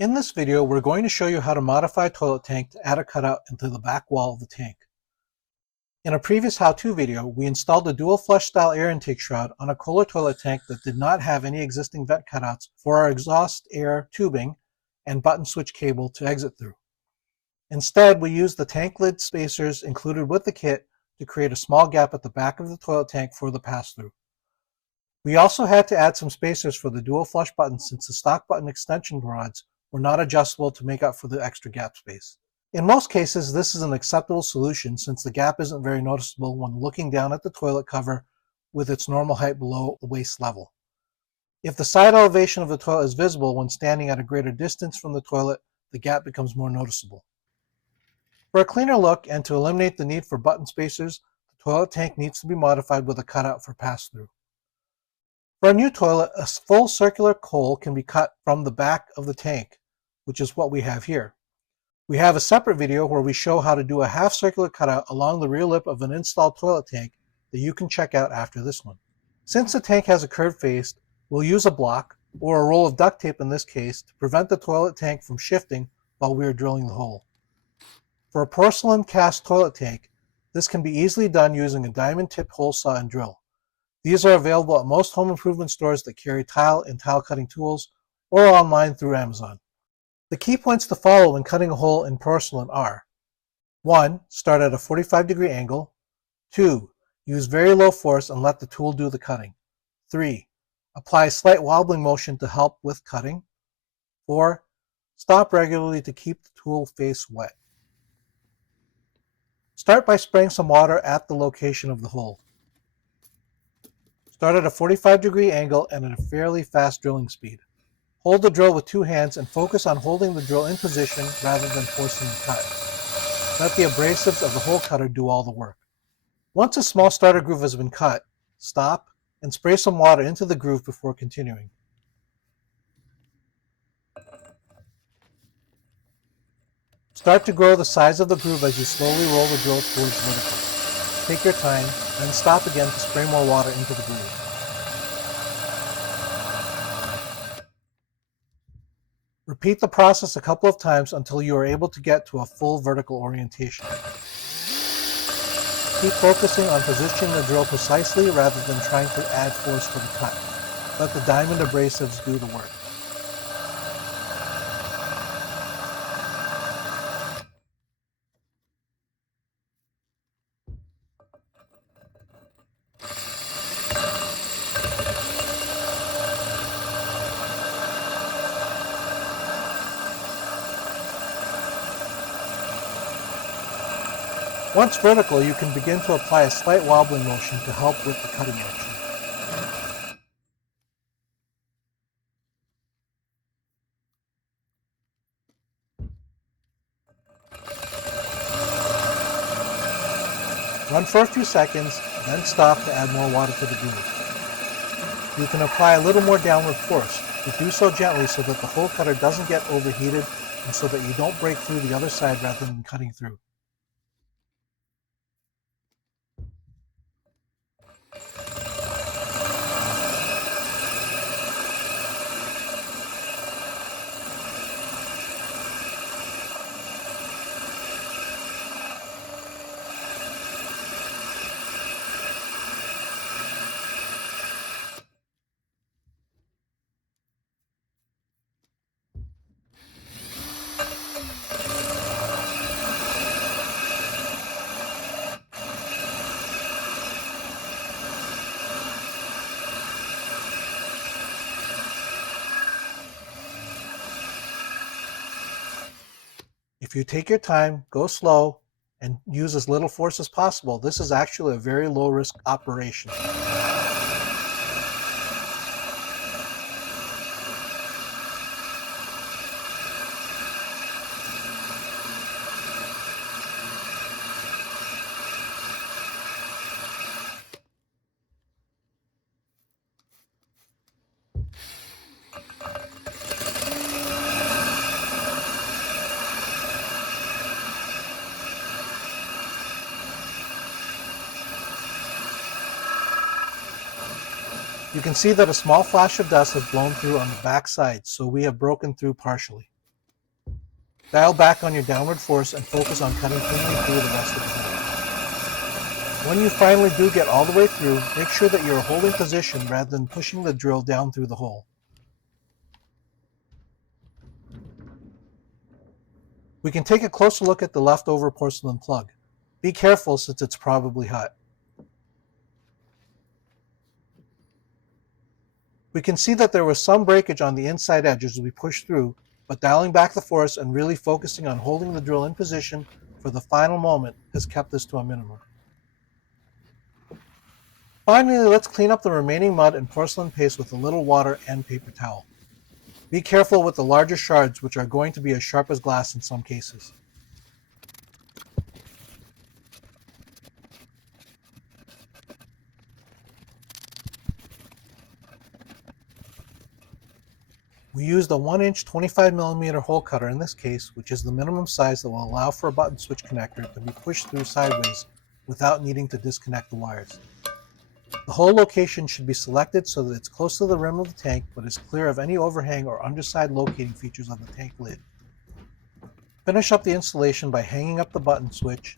In this video, we're going to show you how to modify a toilet tank to add a cutout into the back wall of the tank. In a previous how-to video, we installed a dual flush style air intake shroud on a Kohler toilet tank that did not have any existing vent cutouts for our exhaust air tubing and button switch cable to exit through. Instead, we used the tank lid spacers included with the kit to create a small gap at the back of the toilet tank for the pass-through. We also had to add some spacers for the dual flush button since the stock button extension rods were not adjustable to make up for the extra gap space. In most cases, this is an acceptable solution since the gap isn't very noticeable when looking down at the toilet cover with its normal height below the waist level. If the side elevation of the toilet is visible when standing at a greater distance from the toilet, the gap becomes more noticeable. For a cleaner look and to eliminate the need for button spacers, the toilet tank needs to be modified with a cutout for pass-through. For a new toilet, a full circular hole can be cut from the back of the tank, which is what we have here. We have a separate video where we show how to do a half circular cutout along the rear lip of an installed toilet tank that you can check out after this one. Since the tank has a curved face, we'll use a block, or a roll of duct tape in this case, to prevent the toilet tank from shifting while we are drilling the hole. For a porcelain cast toilet tank, this can be easily done using a diamond tipped hole saw and drill. These are available at most home improvement stores that carry tile and tile cutting tools, or online through Amazon. The key points to follow when cutting a hole in porcelain are: 1. Start at a 45-degree angle. 2. Use very low force and let the tool do the cutting. 3. Apply a slight wobbling motion to help with cutting. 4. Stop regularly to keep the tool face wet. Start by spraying some water at the location of the hole. Start at a 45-degree angle and at a fairly fast drilling speed. Hold the drill with two hands and focus on holding the drill in position rather than forcing the cut. Let the abrasives of the hole cutter do all the work. Once a small starter groove has been cut, stop and spray some water into the groove before continuing. Start to grow the size of the groove as you slowly roll the drill towards vertical. Take your time, then stop again to spray more water into the groove. Repeat the process a couple of times until you are able to get to a full vertical orientation. Keep focusing on positioning the drill precisely rather than trying to add force to the cut. Let the diamond abrasives do the work. Once vertical, you can begin to apply a slight wobbling motion to help with the cutting action. Run for a few seconds, then stop to add more water to the groove. You can apply a little more downward force, but do so gently so that the hole cutter doesn't get overheated and so that you don't break through the other side rather than cutting through. If you take your time, go slow, and use as little force as possible, this is actually a very low-risk operation. You can see that a small flash of dust has blown through on the back side, so we have broken through partially. Dial back on your downward force and focus on cutting cleanly through the rest of the hole. When you finally do get all the way through, make sure that you are holding position rather than pushing the drill down through the hole. We can take a closer look at the leftover porcelain plug. Be careful since it's probably hot. We can see that there was some breakage on the inside edge as we pushed through, but dialing back the force and really focusing on holding the drill in position for the final moment has kept this to a minimum. Finally, let's clean up the remaining mud and porcelain paste with a little water and paper towel. Be careful with the larger shards, which are going to be as sharp as glass in some cases. We used a 1-inch 25mm hole cutter in this case, which is the minimum size that will allow for a button switch connector to be pushed through sideways without needing to disconnect the wires. The hole location should be selected so that it's close to the rim of the tank but is clear of any overhang or underside locating features on the tank lid. Finish up the installation by hanging up the button switch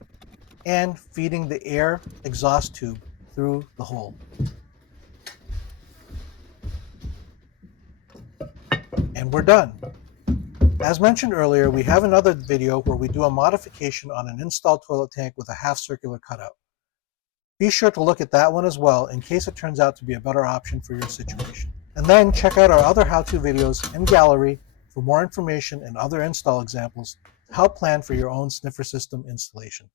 and feeding the air exhaust tube through the hole. And we're done. As mentioned earlier, we have another video where we do a modification on an installed toilet tank with a half-circular cutout. Be sure to look at that one as well in case it turns out to be a better option for your situation. And then check out our other how-to videos in gallery for more information and other install examples to help plan for your own sniffer system installation.